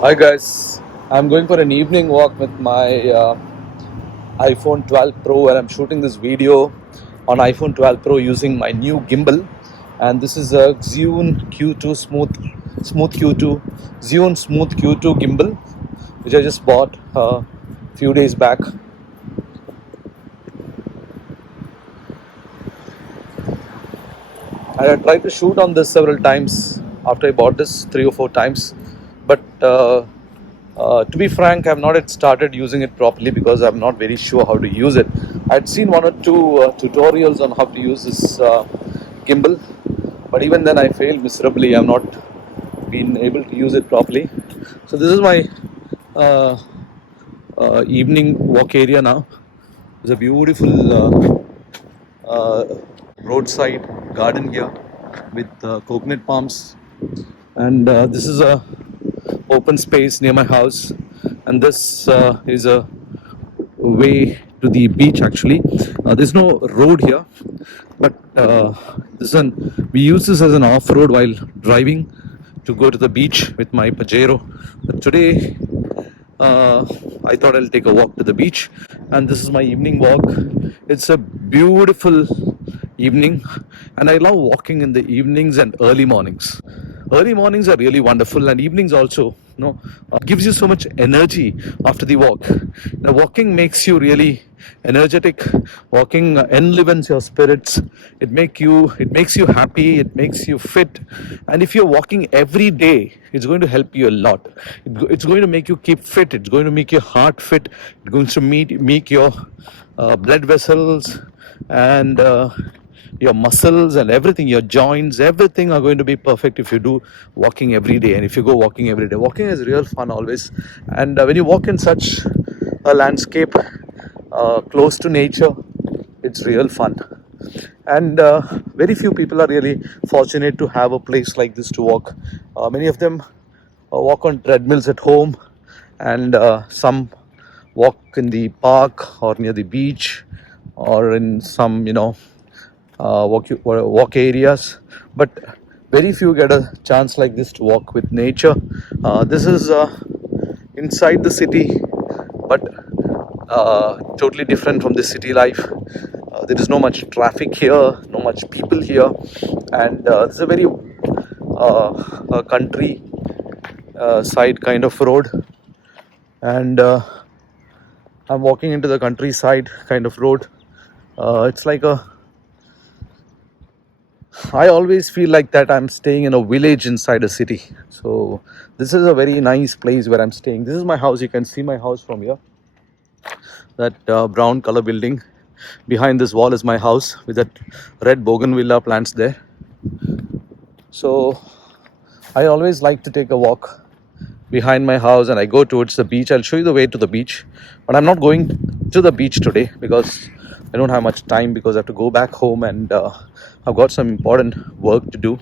Hi guys, I'm going for an evening walk with my iPhone 12 Pro, and I'm shooting this video on iPhone 12 Pro using my new gimbal. And this is a Zhiyun Q2 smooth Q2 Zhiyun smooth Q2 gimbal, which I just bought a few days back. I tried to shoot on this several times after I bought this, 3 or 4 times, but to be frank, I've not yet started using it properly because I'm not very sure how to use it. I'd seen 1 or 2 tutorials on how to use this gimbal, but even then I failed miserably. I've not been able to use it properly. So this is my uh, evening walk area now. There's a beautiful roadside garden here with coconut palms, and this is a open space near my house, and this is a way to the beach. Actually, there's no road here, but we use this as an off-road while driving to go to the beach with my Pajero. But today I thought I'll take a walk to the beach, and this is my evening walk. It's a beautiful evening, and I love walking in the evenings and early mornings. Early mornings are really wonderful, and evenings also. Gives you so much energy after the walk. Now, walking makes you really energetic. Walking enlivens your spirits. It makes you happy. It makes you fit. And if you're walking every day, it's going to help you a lot. It's going to make you keep fit. It's going to make your heart fit. It's going to make your blood vessels and your muscles and everything, your joints, everything are going to be perfect if you do walking every day. And if you go walking every day, walking is real fun always. And when you walk in such a landscape close to nature, it's real fun. And very few people are really fortunate to have a place like this to walk. Many of them walk on treadmills at home, and some walk in the park or near the beach or in some walk areas, but very few get a chance like this to walk with nature. This is inside the city, but totally different from the city life. There is no much traffic here, no much people here, and it's a very country side kind of road. And I'm walking into the countryside kind of road. It's like I always feel like that I'm staying in a village inside a city. So this is a very nice place where I'm staying. This is my house. You can see my house from here. That brown color building. Behind this wall is my house with that red bougainvillea plants there. So I always like to take a walk behind my house, and I go towards the beach. I'll show you the way to the beach, but I'm not going to the beach today because I don't have much time, because I have to go back home, and I've got some important work to do.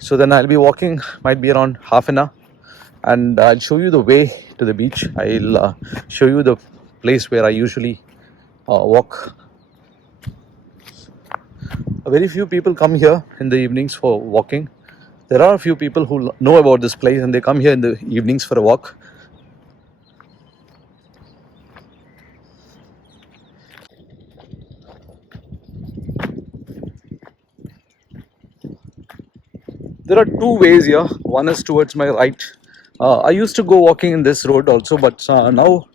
So then I'll be walking, might be around half an hour, and I'll show you the way to the beach. I'll show you the place where I usually walk. Very few people come here in the evenings for walking. There are a few people who know about this place, and they come here in the evenings for a walk. There are 2 ways here. One is towards my right. I used to go walking in this road also, but now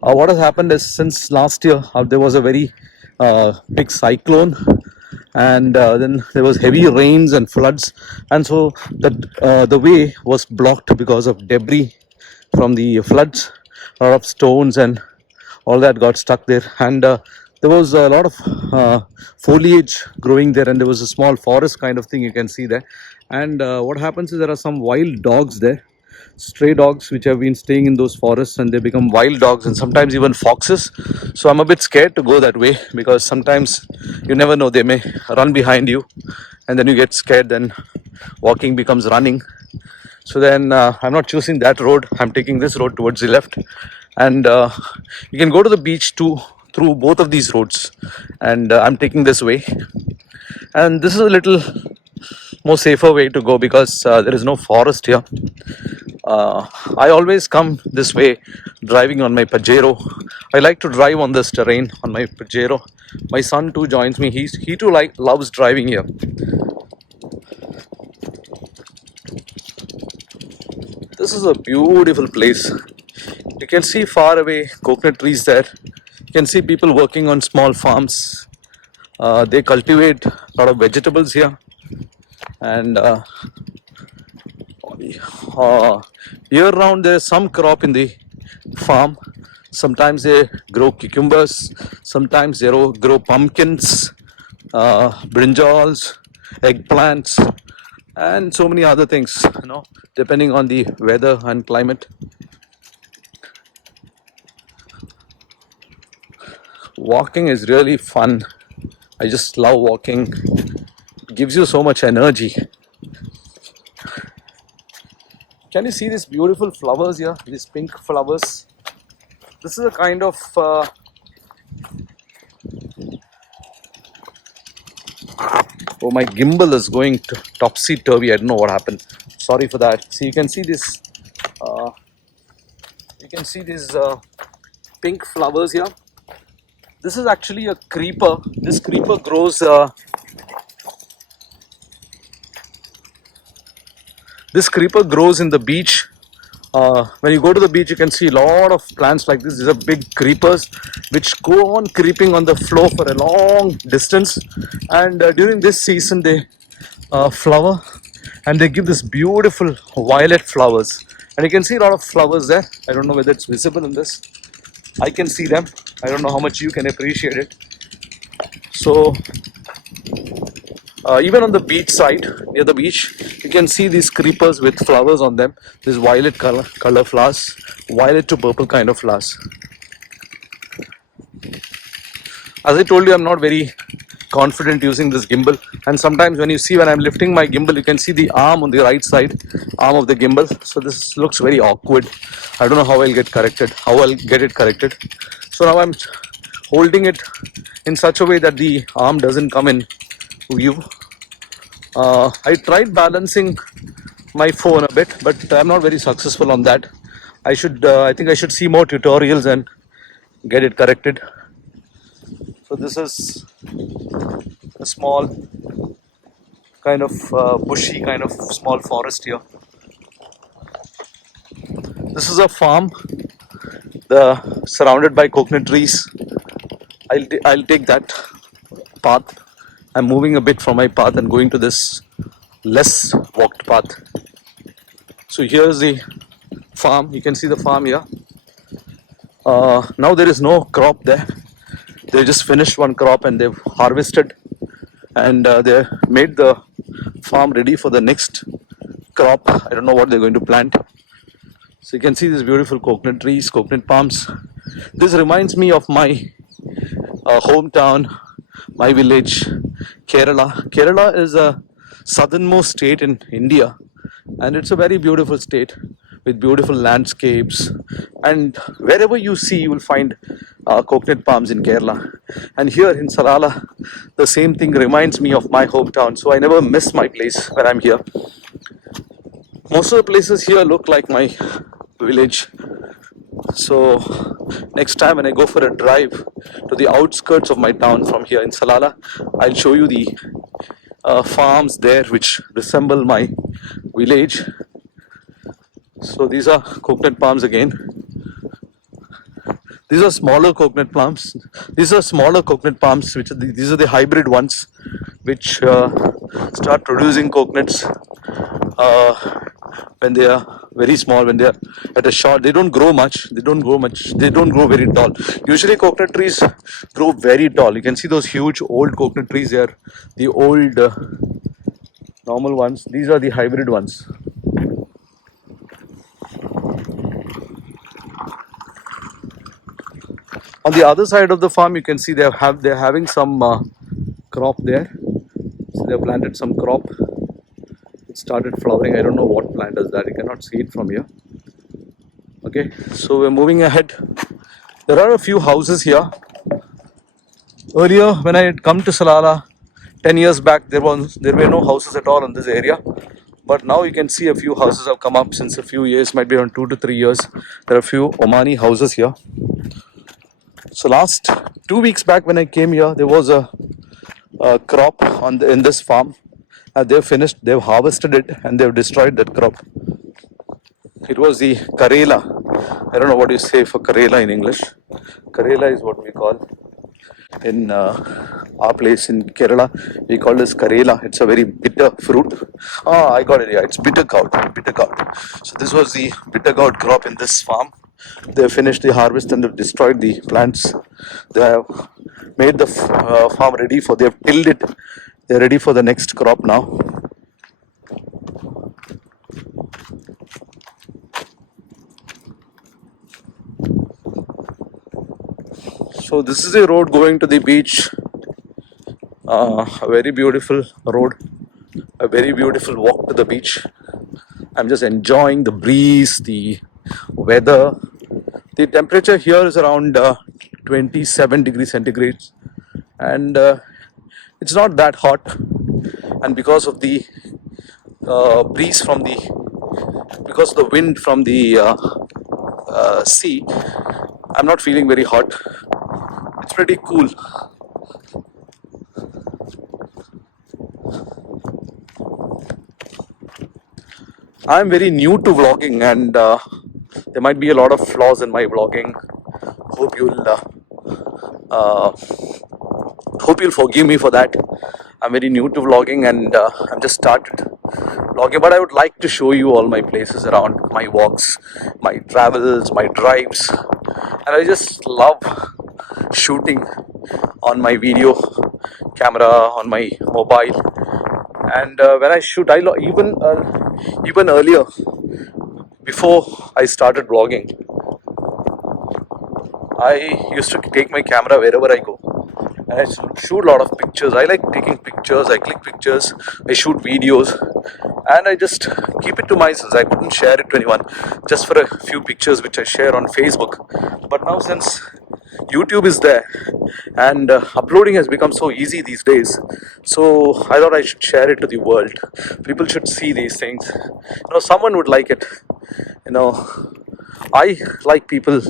what has happened is, since last year there was a very big cyclone, and then there was heavy rains and floods, and so that the way was blocked because of debris from the floods. A lot of stones and all that got stuck there, and there was a lot of foliage growing there, and there was a small forest kind of thing you can see there. And what happens is, there are some wild dogs there, stray dogs which have been staying in those forests, and they become wild dogs, and sometimes even foxes. So I'm a bit scared to go that way, because sometimes you never know, they may run behind you, and then you get scared, then walking becomes running. So then I'm not choosing that road. I'm taking this road towards the left, and you can go to the beach too through both of these roads, and I'm taking this way. And this is a little more safer way to go because there is no forest here. I always come this way driving on my Pajero. I like to drive on this terrain on my Pajero. My son too joins me. He too loves driving here. This is a beautiful place. You can see far away coconut trees there. You can see people working on small farms. They cultivate a lot of vegetables here, and year round there is some crop in the farm. Sometimes they grow cucumbers, sometimes they grow pumpkins, brinjals, eggplants, and so many other things, depending on the weather and climate. Walking is really fun. I just love walking. It gives you so much energy. Can you see these beautiful flowers here? These pink flowers. This is a kind of oh, my gimbal is going topsy-turvy. I don't know what happened. Sorry for that. See, you can see this. You can see these pink flowers here. This is actually a creeper. This creeper grows. This creeper grows in the beach. When you go to the beach, you can see a lot of plants like this. These are big creepers which go on creeping on the floor for a long distance. And during this season, they flower and they give this beautiful violet flowers. And you can see a lot of flowers there. I don't know whether it's visible in this. I can see them. I don't know how much you can appreciate it. So even on the beach side, near the beach, you can see these creepers with flowers on them. These violet color flowers, violet to purple kind of flowers. As I told you, I'm not very confident using this gimbal, and sometimes when I'm lifting my gimbal, you can see the arm on the right side, arm of the gimbal. So this looks very awkward. I don't know how I'll get it corrected. So now I'm holding it in such a way that the arm doesn't come in view. I tried balancing my phone a bit, but I'm not very successful on that. I think I should see more tutorials and get it corrected. So this is a small kind of bushy kind of small forest here. This is a farm, surrounded by coconut trees. I'll take that path. I'm moving a bit from my path and going to this less walked path. So here's the farm. You can see the farm here. Now there is no crop there. They just finished one crop and they've harvested, and they made the farm ready for the next crop. I don't know what they're going to plant. So you can see these beautiful coconut trees, coconut palms. This reminds me of my hometown, my village, Kerala. Kerala is a southernmost state in India, and it's a very beautiful state with beautiful landscapes, and wherever you see you will find coconut palms in Kerala. And here in Salalah, the same thing reminds me of my hometown, so I never miss my place when I'm here. Most of the places here look like my village. So next time when I go for a drive to the outskirts of my town from here in Salalah, I'll show you the farms there which resemble my village. So these are coconut palms again. These are smaller coconut palms. These are smaller coconut palms, these are the hybrid ones, which start producing coconuts when they are very small. When they are at a short, they don't grow much. They don't grow very tall. Usually coconut trees grow very tall. You can see those huge old coconut trees there. The old normal ones. These are the hybrid ones. On the other side of the farm, you can see they're having some crop there. So they have planted some crop. It started flowering. I don't know what plant is that. You cannot see it from here. Okay, so we're moving ahead. There are a few houses here. Earlier, when I had come to Salalah 10 years back there were no houses at all in this area, but now you can see a few houses have come up since a few years, might be around 2 to 3 years. There are a few Omani houses here. So last 2 weeks back when I came here, there was a crop in this farm. They've harvested it and they've destroyed that crop. It was the Karela. I don't know what you say for Karela in English. Karela is what we call in our place in Kerala. We call this Karela. It's a very bitter fruit. Ah, I got it. Yeah, it's bitter gourd. Bitter gourd. So this was the bitter gourd crop in this farm. They finished the harvest and they've destroyed the plants. They have made the farm ready for. They have tilled it. They're ready for the next crop now. So this is a road going to the beach. A very beautiful road. A very beautiful walk to the beach. I'm just enjoying the breeze, the weather. The temperature here is around 27 degrees centigrade, and it's not that hot. And because of the breeze because of the wind from the sea, I'm not feeling very hot. It's pretty cool. I'm very new to vlogging, and there might be a lot of flaws in my vlogging. Hope you'll forgive me for that. I'm very new to vlogging, and I'm just started vlogging, but I would like to show you all my places around, my walks, my travels, my drives, and I just love shooting on my video camera on my mobile. And when I shoot, even earlier, before I started vlogging, I used to take my camera wherever I go, and I shoot a lot of pictures. I like taking pictures, I click pictures, I shoot videos, and I just keep it to myself. I couldn't share it to anyone, just for a few pictures which I share on Facebook. But now since YouTube is there, and uploading has become so easy these days, so I thought I should share it to the world. People should see these things. Someone would like it. I like people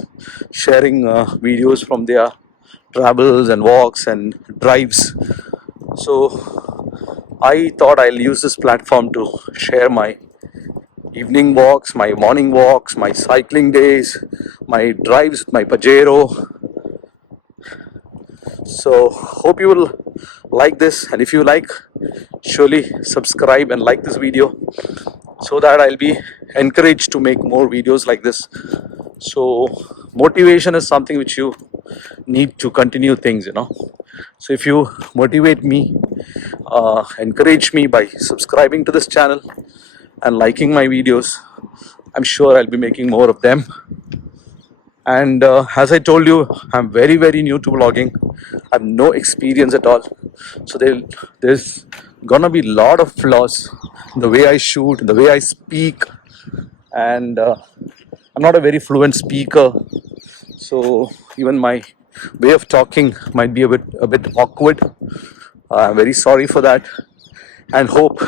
sharing videos from their travels and walks and drives. So I thought I'll use this platform to share my evening walks, my morning walks, my cycling days, my drives with my Pajero. So hope you will like this, and if you like, surely subscribe and like this video, so that I'll be encouraged to make more videos like this. So motivation is something which you need to continue things. So if you motivate me, encourage me by subscribing to this channel and liking my videos, I'm sure I'll be making more of them. And as I told you, I'm very, very new to vlogging. I have no experience at all. So there's gonna be a lot of flaws in the way I shoot, in the way I speak. And I'm not a very fluent speaker. So even my way of talking might be a bit awkward. I'm very sorry for that. And hope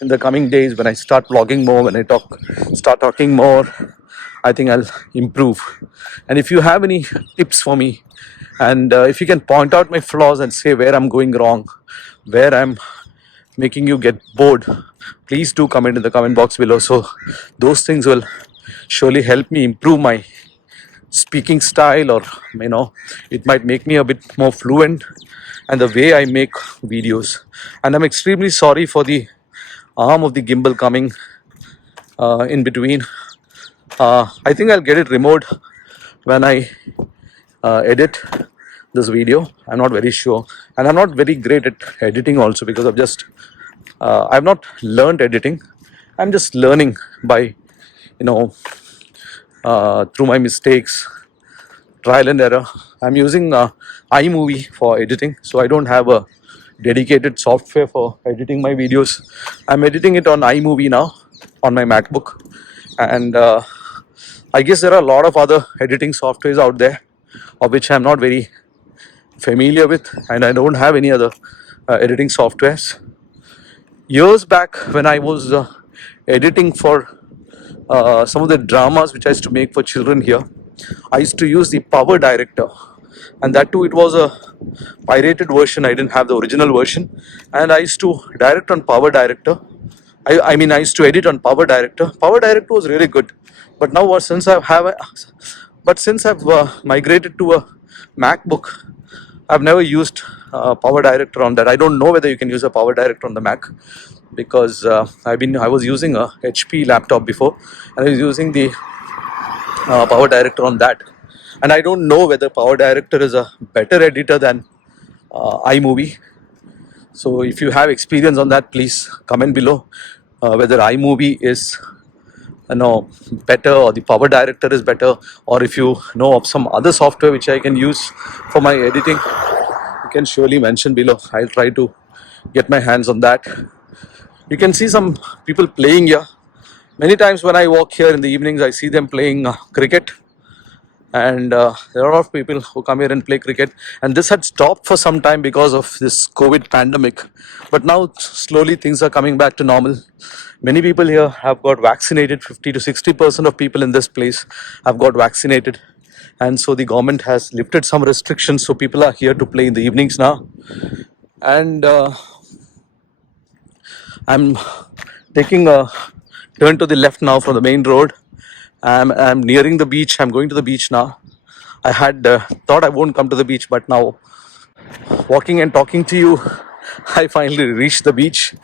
in the coming days, when I start vlogging more, when I start talking more, I think I'll improve. And if you have any tips for me, and if you can point out my flaws and say where I'm going wrong, where I'm making you get bored, please do comment in the comment box below. So those things will surely help me improve my speaking style, or it might make me a bit more fluent and the way I make videos. And I'm extremely sorry for the arm of the gimbal coming in between. I think I'll get it removed when I edit this video. I'm not very sure, and I'm not very great at editing also, because I've not learned editing. I'm just learning by through my mistakes, trial and error. I'm using iMovie for editing, so I don't have a dedicated software for editing my videos. I'm editing it on iMovie now on my MacBook, and I guess there are a lot of other editing softwares out there of which I'm not very familiar with, and I don't have any other editing softwares. Years back, when I was editing for some of the dramas which I used to make for children here, I used to use the Power Director, and that too it was a pirated version. I didn't have the original version, and I used to direct on Power Director. I mean, I used to edit on Power Director. Power Director was really good, but now since I've migrated to a MacBook, I've never used Power Director on that. I don't know whether you can use a Power Director on the Mac, because I was using a HP laptop before, and I was using the Power Director on that, and I don't know whether Power Director is a better editor than iMovie. So if you have experience on that, please comment below whether iMovie is better, or the Power Director is better, or if you know of some other software which I can use for my editing, you can surely mention below. I'll try to get my hands on that. You can see some people playing here. Many times when I walk here in the evenings, I see them playing cricket, and there are a lot of people who come here and play cricket, and this had stopped for some time because of this COVID pandemic, but now slowly things are coming back to normal. Many people here have got vaccinated. 50 to 60% of people in this place have got vaccinated, and so the government has lifted some restrictions, so people are here to play in the evenings now. And I'm taking a turn to the left now from the main road. I'm nearing the beach. I'm going to the beach now. I had thought I won't come to the beach, but now walking and talking to you, I finally reached the beach.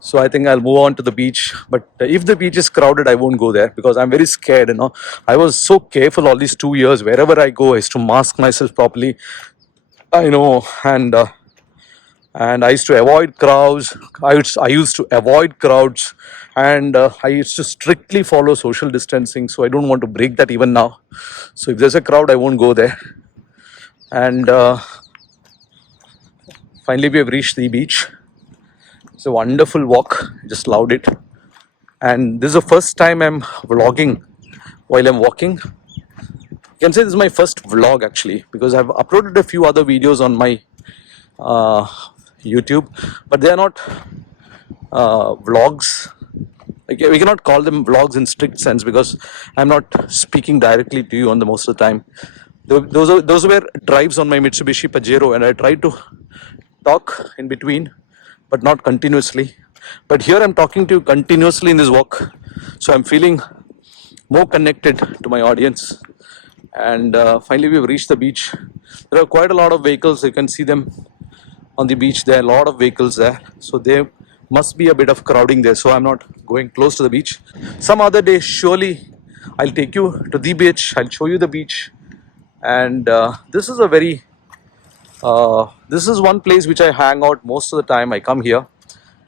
So I think I'll move on to the beach. But if the beach is crowded, I won't go there because I'm very scared. I was so careful all these 2 years. Wherever I go, I used to mask myself properly. And I used to avoid crowds. I used to avoid crowds, and I used to strictly follow social distancing. So I don't want to break that even now. So if there's a crowd, I won't go there. And finally, we have reached the beach. It's a wonderful walk. Just loved it. And this is the first time I'm vlogging while I'm walking. You can say this is my first vlog actually, because I've uploaded a few other videos on my YouTube, but they are not vlogs. Okay, we cannot call them vlogs in strict sense because I'm not speaking directly to you on the most of the time. Those were drives on my Mitsubishi Pajero, and I tried to talk in between, but not continuously. But here I'm talking to you continuously in this walk, so I'm feeling more connected to my audience. And finally, we've reached the beach. There are quite a lot of vehicles. You can see them on the beach. There are a lot of vehicles there, so there must be a bit of crowding there, so I'm not going close to the beach. Some other day surely I'll take you to the beach. I'll show you the beach. And this is one place which I hang out most of the time. I come here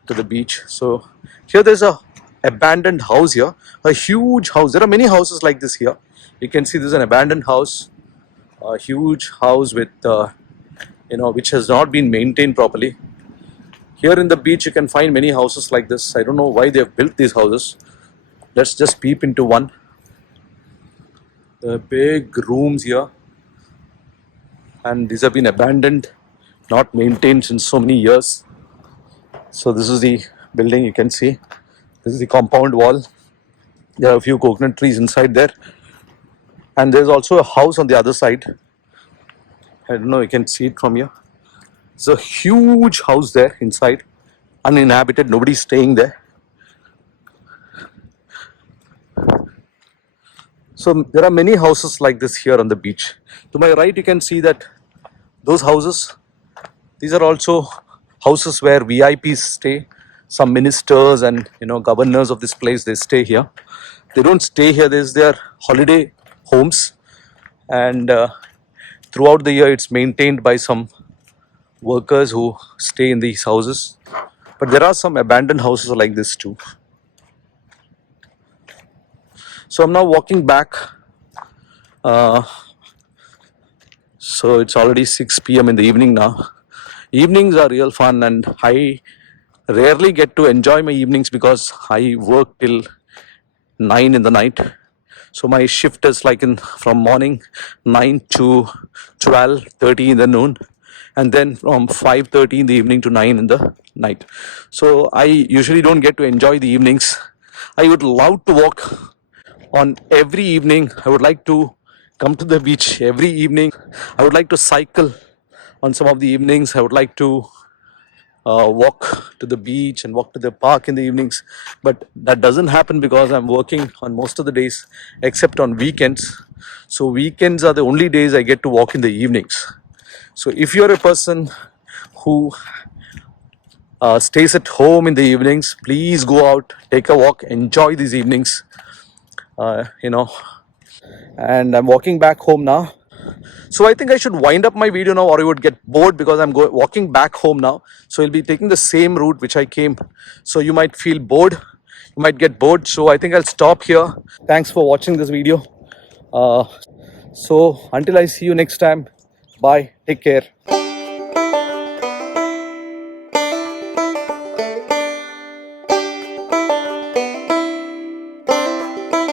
to the beach. So here there's a abandoned house here, a huge house. There are many houses like this here. You can see there's an abandoned house, a huge house with which has not been maintained properly. Here in the beach you can find many houses like this. I don't know why they have built these houses. Let's just peep into one. The big rooms here, and these have been abandoned, not maintained since so many years. So this is the building. You can see this is the compound wall. There are a few coconut trees inside there, and there's also a house on the other side. I don't know, you can see it from here. It's a huge house there inside, uninhabited, nobody's staying there. So there are many houses like this here on the beach. To my right, you can see that those houses, these are also houses where VIPs stay. Some ministers and governors of this place, they stay here. They don't stay here, there's their holiday homes, and throughout the year it's maintained by some workers who stay in these houses. But there are some abandoned houses like this too. So I'm now walking back. So it's already 6 p.m. in the evening now. Evenings are real fun, and I rarely get to enjoy my evenings because I work till 9 in the night. So my shift is like from morning 9 to 12:30 in the noon, and then from 5:30 in the evening to 9 in the night. So I usually don't get to enjoy the evenings. I would love to walk on every evening. I would like to come to the beach every evening. I would like to cycle on some of the evenings. I would like to walk to the beach and walk to the park in the evenings, but that doesn't happen because I'm working on most of the days except on weekends. So weekends are the only days I get to walk in the evenings. So if you're a person who stays at home in the evenings, please go out, take a walk, enjoy these evenings. You know, and I'm walking back home now. So I think I should wind up my video now, or I would get bored because I'm walking back home now. So I'll be taking the same route which I came. So you might feel bored, you might get bored. So I think I'll stop here. Thanks for watching this video. So until I see you next time, bye, take care.